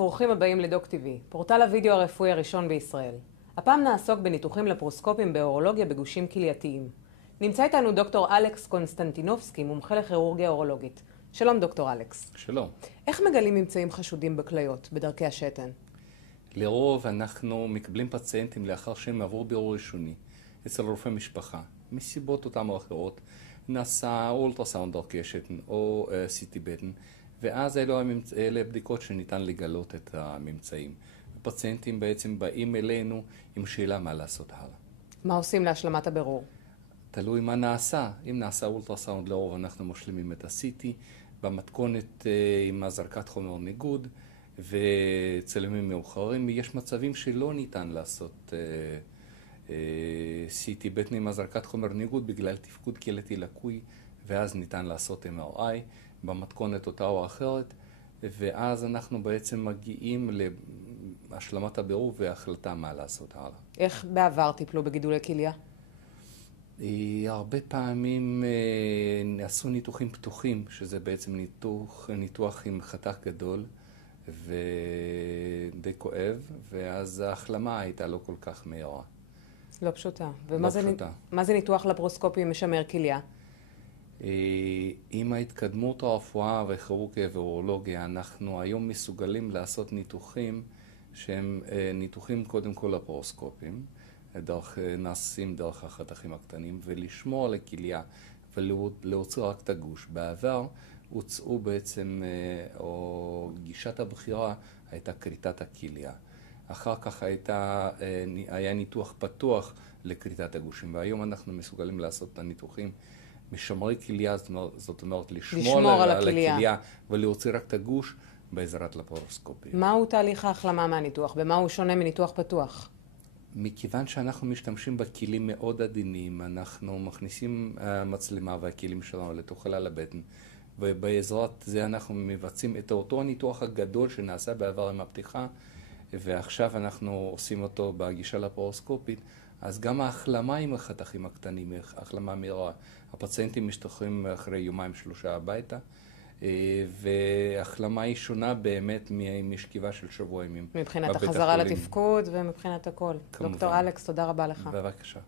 וברוכים הבאים לדוק TV, פורטל הוידאו הרפואי הראשון בישראל. הפעם נעסוק בניתוחים לפרוסקופיים באורולוגיה בגושים כלייתיים. נמצא איתנו דוקטור אלכס קונסטנטינובסקי, מומחה לכירורגיה אורולוגית. שלום דוקטור אלכס. שלום. איך מגלים ממצאים חשודים בכליות, בדרכי השתן? לרוב אנחנו מקבלים פציינטים לאחר שהם עברו בירור ראשוני אצל רופא משפחה. מסיבות אותם או אחרות נעשה אולטרסאונד דרכי השתן או CT בטן, ואז אלה בדיקות שניתן לגלות את הממצאים. הפציינטים בעצם באים אלינו עם שאלה מה לעשות הלאה. מה עושים להשלמת הבירור? תלוי מה נעשה. אם נעשה אולטרסאונד לרוב אנחנו משלימים את ה-CT במתכונת עם הזרקת חומר ניגוד וצילומים מאוחרים. יש מצבים שלא ניתן לעשות CT בטן עם הזרקת חומר ניגוד בגלל תפקוד קהילתי לקוי, ואז ניתן לעשות MRI במתכונת אותה או אחרת, ואז אנחנו בעצם מגיעים להשלמת הבירור והחלטה מה לעשות הלאה. איך בעבר טיפלו בגידולי כליה? הרבה פעמים נעשו ניתוחים פתוחים, שזה בעצם ניתוח עם חתך גדול ודי כואב, ואז ההחלמה הייתה לא כל כך מהירה. לא פשוטה. מה זה ניתוח לפרוסקופי משמר כליה? עם ההתקדמות הרפואה וכירורגיה ואורולוגיה, אנחנו היום מסוגלים לעשות ניתוחים שהם ניתוחים קודם כל לפרוסקופיים, נעשים דרך החתכים הקטנים, ולשמור על הכליה ולהוציא רק את הגוש. בעבר הוצאו בעצם, או גישת הבחירה הייתה כריתת הכליה. אחר כך היה ניתוח פתוח לכריתת הגושים, והיום אנחנו מסוגלים לעשות את הניתוחים משמרי כליה, זאת אומרת לשמור על הכליה ולהוציא רק את הגוש בעזרת לפרוסקופיה. מהו תהליך ההחלמה מהניתוח? במה הוא שונה מניתוח פתוח? מכיוון שאנחנו משתמשים בכלים מאוד עדינים, אנחנו מכניסים מצלמה והכלים שלנו לתוך חלל הבטן, ובעזרת זה אנחנו מבצעים את אותו הניתוח הגדול שנעשה בעבר עם הפתיחה, ועכשיו אנחנו עושים אותו בגישה לפרוסקופית. אז גם ההחלמה עם החתכים הקטנים, החלמה מהירה. הפציינטים משתחררים אחרי יומיים שלושה הביתה, והחלמה היא שונה באמת משכיבה של שבוע ימים. מבחינת החזרה לתפקוד ומבחינת הכל. דוקטור אלכס, תודה רבה לך. בבקשה.